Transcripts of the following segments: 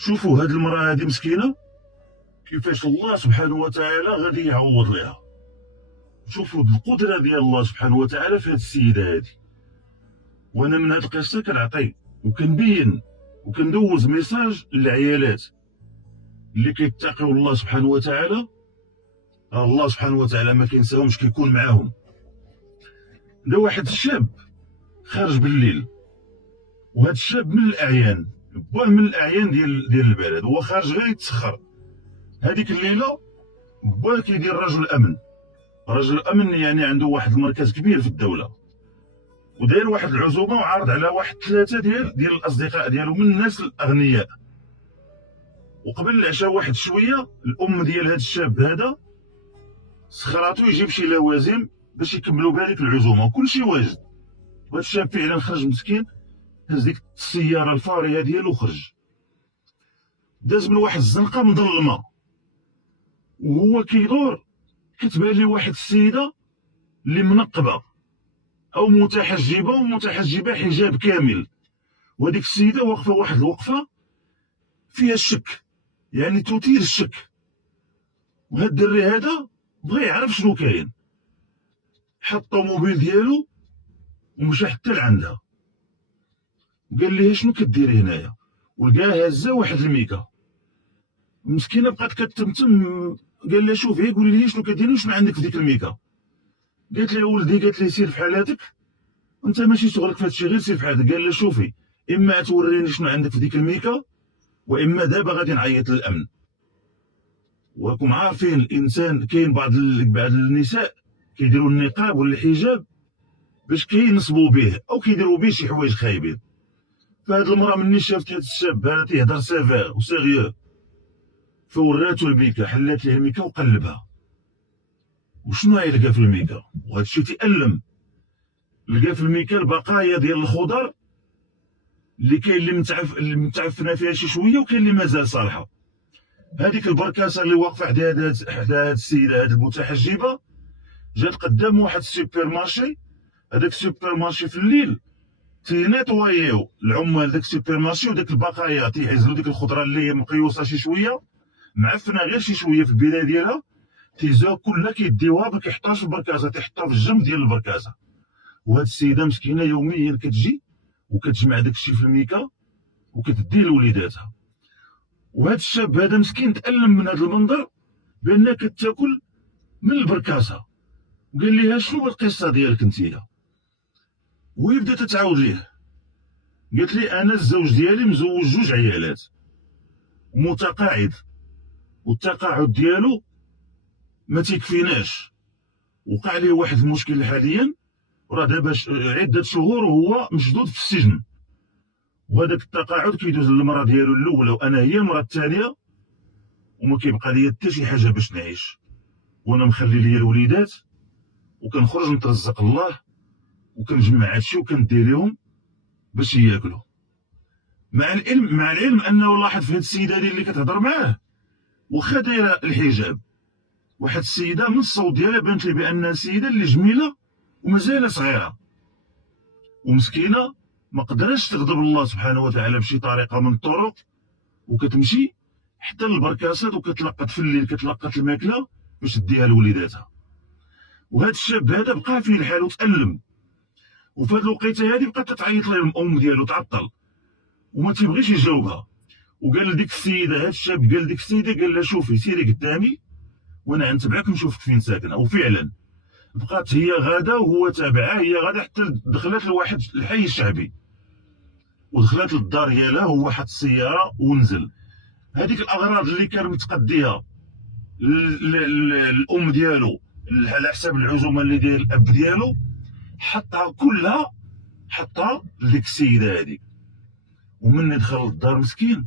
شوفوا هاد المراه هادي مسكينه كيفاش الله سبحانه وتعالى غادي يعوض ليها. شوفوا القدره ديال الله سبحانه وتعالى في هاد السيده هادي. وانا من هاد القصه كنعطي وكنبين وكندوز ميساج للعيالات اللي كيتقيو الله سبحانه وتعالى. الله سبحانه وتعالى ما كينساهمش، كيكون معاهم. دا واحد الشاب خارج بالليل، وهذا الشاب من الاعيان، باه من الاعيان ديال البلد، هو خارج غير يتسخر. هذيك الليله باه كيدير رجل امن. رجل امن يعني عنده واحد المركز كبير في الدوله، وداير واحد العزومه وعارض على واحد 3 ديال الاصدقاء ديالو من الناس الاغنياء. وقبل العشاء واحد شويه الام ديال هذا الشاب هذا سخراتو يجيب شي لوازم باش يكملوا بها ديك العزومه وكلشي واجد. وهذا الشاب فعلا خرج مسكين، هز ديك السياره الفارهه ديالو وخرج. داز من واحد الزنقه مظلمه، وهو كيدور كتبان ليه واحد السيده اللي منقبه او متحجبه، ومتحجبه حجاب كامل، وهذيك السيده واقفه واحد الوقفه فيها الشك، يعني تثير الشك. وهذا الدري هذا بغى يعرف شنو كاين، حط الطوموبيل ديالو ومشى حتى لعندها، قال لها شنو كديري هنايا؟ ولقاها هازه واحد الميكا. مسكينه بقات كتمتم، قال لها شوفي قولي لي شنو كديري وشنو عندك في ديك الميكا. قالت له ولدي، قالت لي سير في حالاتك، انت ماشي شغلك في هادشي، غير سير في حالاتك. قال لها شوفي، اما توريني شنو عندك في ديك الميكا، واما دابا غادي نعيط للامن. وراكم عارفين الانسان كاين بعض النساء كيديروا النقاب ولا الحجاب باش كينصبوا به او كيديروا به شي حوايج خايبين. فهاد المراه مني شافت هاد الشاب هذا تيهضر سافير وسيريو، فوراتو الميكا، حلات ليه الميكا وقلبها. وشنو يلقى في الميكا؟ وهذا الشيء تيألم. لقى في الميكا البقايا ديال الخضر اللي كاين اللي متعفنه فيها شي شويه، وكاين اللي مازال صالحه. هذيك البركاسه اللي واقفه حدا هاد السيده هاد المتحجبه جات قدام واحد السوبر مارشي. هذاك السوبر مارشي في الليل تينيطوايو العمال داك السوبر مارشي، وداك البقايا تيعزلوا ديك الخضره اللي هي مقيوصه شي شويه، معفنه غير شي شويه في البدايه ديالها، تيزاو كلها كيديوها ما كيحطوهاش في البركاسه، تيحطوها في الجنب ديال البركاسه. وهاد السيده مسكينه يوميا كتجي وكتجمع داك الشيء في الميكا وكتديه لوليداتها. وهاد الشاب هذا مسكين تألم من هذا المنظر بانها كتاكل من البركاسه. وقال ليها شنو القصه ديالك نتيا؟ وهي بدات تتعاود ليه، قالت لي انا الزوج ديالي مزوج 2 عيالات متقاعد، والتقاعد ديالو ما تيكفيناش، وقع ليه واحد المشكل حاليا، وراه دابا عده شهور وهو مشدود في السجن. وهذاك التقاعد كيدوز للمراه ديالو الاولى، وانا هي المراه الثانيه، وما كيبقى ليا حتى شي حاجه باش نعيش، وانا مخلي ليا الوليدات وكنخرج نترزق الله وكنجمع هادشي وكندير لهم باش ياكلوا. مع العلم انه لاحظ في هاد السيده هادي اللي كتهضر معاه واخا دايره الحجاب، واحد السيده من الصوت ديالها بانت لي بانها سيده اللي جميله ومازال صغيره ومسكينه، ما قدرتش تغضب الله سبحانه وتعالى بشي طريقه من الطرق، وكتمشي حتى للبركاسات وكتلقط في الليل كتلقط الماكله باش تديها لوليداتها. وهذا الشاب هذا بقى فيه الحال وتألم، وفي هذه الوقيته هذه بقات تتعيط ليه الام ديالو، تعطل وما تيبغيش يجاوبها. وقال لديك السيده، هذا الشاب قال لديك السيده، قال لها شوفي سيري قدامي وانا غنتبعك نشوفك فين ساكنه. وفعلا بقات هي غاده وهو تابعها، هي غاده حتى دخلت لواحد الحي الشعبي، ودخلت للدار ديالها، هو حط السياره ونزل. هذيك الاغراض اللي كان متقديها الام ديالو على حساب العزومه اللي داير الاب ديالو، حطها كلها، حطها لديك السيده هذيك. ومن دخل للدار مسكين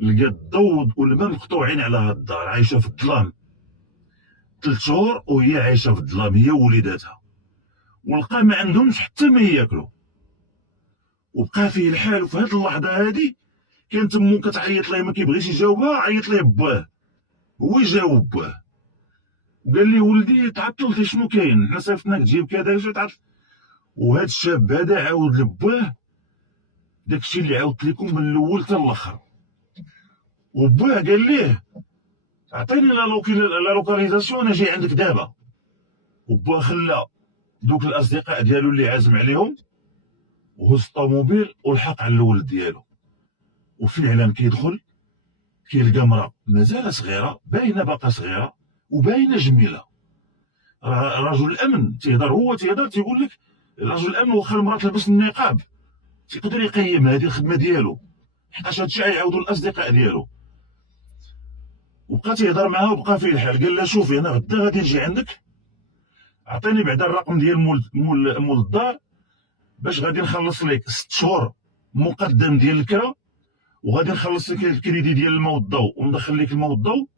لقى الضوء والماء مقطوعين على هاد الدار، عايشه في الظلام 3 شهور وهي عايشه في الظلام هي ووليداتها، ولقى ما عندهمش حتى ما ياكلوا. وبقى فيه الحال. وفي هاد اللحظه هادي كانت امو كتعيط ليه، ما كيبغيش يجاوبها، عيط ليه باه، هو جاوب باه وقال لي ولدي تعطلتي شنو كاين، حنا صيفطناك تجيب كذا شنو تعطل. وهاد الشاب هذا عاود لباه داكشي اللي عاودت لكم من الاول حتى الاخر. وباه قال ليه عطيني لا لوكاليزاسيون انا جاي عندك دابا. وباه خلى دوك الاصدقاء ديالو اللي عازم عليهم وهز الطوموبيل ولحق على الولد ديالو. وفعلا كيدخل كيلقى مرا مازال صغيره، باينه باقا صغيره وباينه جميله. رجل الامن تيهضر، هو تيهضر تيقول لك رجل الامن واخا المراه تلبس النقاب تيقدر يقيم هذه الخدمه ديالو، حيتاش هادشي غيعاودوا الاصدقاء ديالو. وبقى تيهضر معاها وبقى فيه الحال. قال لها شوفي انا غدا غادي نجي عندك، عطيني بعدا الرقم ديال مول الدار باش غادي نخلص لك 6 شهور مقدم ديال الكرا، وغادي نخلص لك الكريدي ديال الماء والضوء وندخل لك الماء والضوء،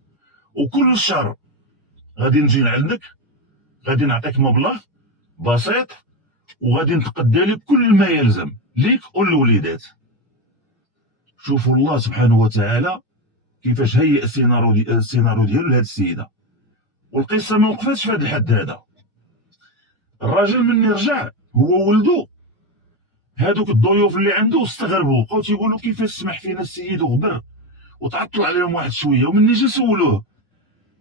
وكل شهر غادي نجي عندك، غادي نعطيك مبلغ بسيط وغادي نتقدى لك كل ما يلزم ليك وللوليدات. شوفوا الله سبحانه وتعالى كيفاش هيئ السيناريو ديالو لهاد السيده. والقصه ما وقفتش في هذا الحد هذا. الراجل مني رجع هو ولدو، هادوك الضيوف اللي عنده استغربوا، بقاو تيقولوا كيفاش سمح فينا السيد وغبر وتعطل عليهم واحد شويه. ومني جا سولوه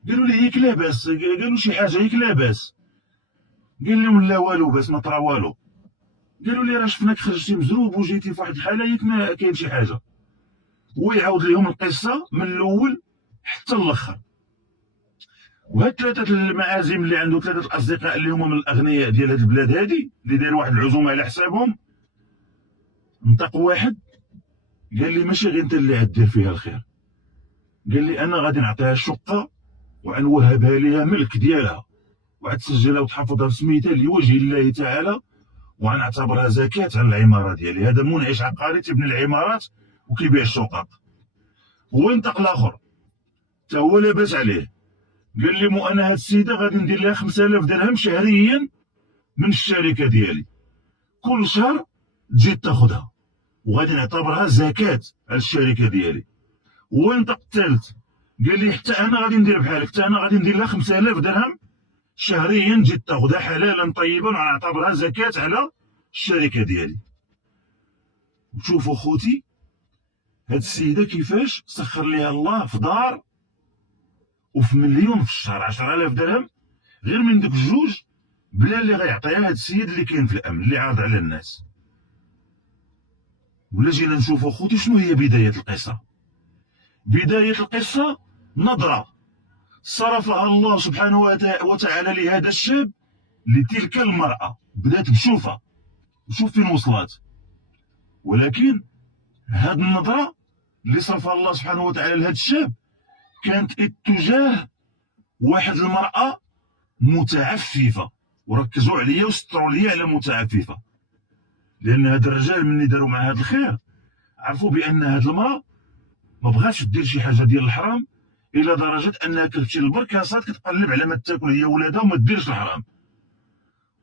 قالوا لي ياك لاباس، قالوا شي حاجه ياك لاباس، قال لهم لا والو باس ما طرا والو. قالوا لي راه شفناك خرجتي مزروب وجيتي في واحد الحاله ياك ما كاين شي حاجه. هو يعاود لهم القصه من الاول حتى الاخر. وهاد 3 المعازيم اللي عنده 3 الاصدقاء اللي هما من الاغنياء ديال هاد البلاد هادي اللي داير واحد العزومه على حسابهم، نطق واحد قال لي ماشي غير انت اللي غدير فيها الخير، قال لي انا غادي نعطيها الشقه وغنوهبها ليها ملك ديالها، وغتسجلها وتحفظها بسميتها لوجه الله تعالى، وغنعتبرها زكاه على العماره ديالي. هذا منعش عقاري تبني العمارات وكيبيع الشقق. هو ينطق الاخر تا هو لاباس عليه، قال لي مو انا هاد السيده غادي ندير لها 5000 درهم شهريا من الشركه ديالي، كل شهر تجي تاخذها وغادي نعتبرها زكاه على الشركه ديالي. هو ينطق الثالث قال لي حتى انا غادي ندير بحالك، حتى انا غادي ندير لها 5000 درهم شهريا تجي تاخذها حلالا طيبا ونعتبرها زكاه على الشركه ديالي. وشوفوا خوتي هاد السيده كيفاش سخر ليها الله في دار وفي مليون في الشهر، 10000 درهم غير من دوك الجوج بلا اللي غيعطيها هاد السيد اللي كاين في الامن اللي عارض على الناس. ولا جينا نشوفوا خوتي شنو هي بدايه القصه. بدايه القصه نظره صرفها الله سبحانه وتعالى لهذا الشاب لتلك المراه، بدات بشوفها وشوف فين وصلت. ولكن هاد النظره اللي صرفها الله سبحانه وتعالى لهذا الشاب كانت اتجاه واحد المراه متعففه. وركزوا عليا وستروا لي على متعففه، لان هاد الرجال ملي داروا مع هاد الخير عرفوا بان هاد المراه ما بغاتش دير شي حاجه ديال الحرام، الى درجه انها كتمشي للبركاسات كتقلب على ما تاكل هي ولادها وما ديرش الحرام.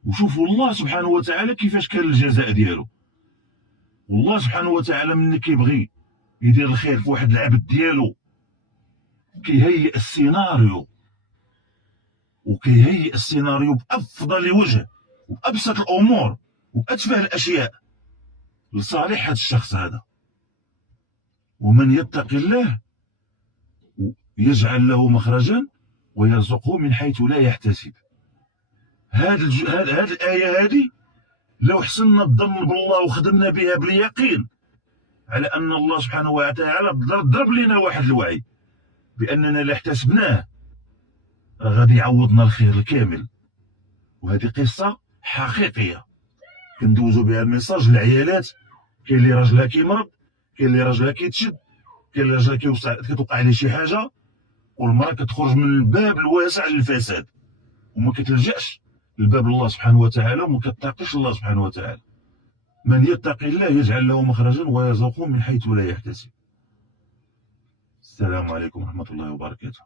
وشوفوا الله سبحانه وتعالى كيفاش كان الجزاء ديالو. والله سبحانه وتعالى ملي كيبغي يدير الخير في واحد العبد ديالو كيهيئ السيناريو، وكيهيئ السيناريو بافضل وجه وبابسط الامور وباتفه الاشياء لصالح هذا الشخص هذا. ومن يتق الله يجعل له مخرجا ويرزقه من حيث لا يحتسب. هذه الايه هذه لو حسنا الظن بالله وخدمنا بها باليقين على ان الله سبحانه وتعالى ضرب لنا واحد الوعي باننا لا احتسبناه غادي يعوضنا الخير الكامل. وهذه قصه حقيقيه كندوزو بها الميساج للعيالات. كاين اللي راجلها كيمرض، كاين اللي راجلها كيتشد، كاين اللي راجلها كتوقع عليه شي حاجه، والمراه كتخرج من الباب الواسع للفساد وما كتلجاش لباب الله سبحانه وتعالى وما كتقيش الله سبحانه وتعالى. من يتق الله يجعل له مخرجا ويرزقه من حيث لا يحتسب. السلام عليكم ورحمه الله وبركاته.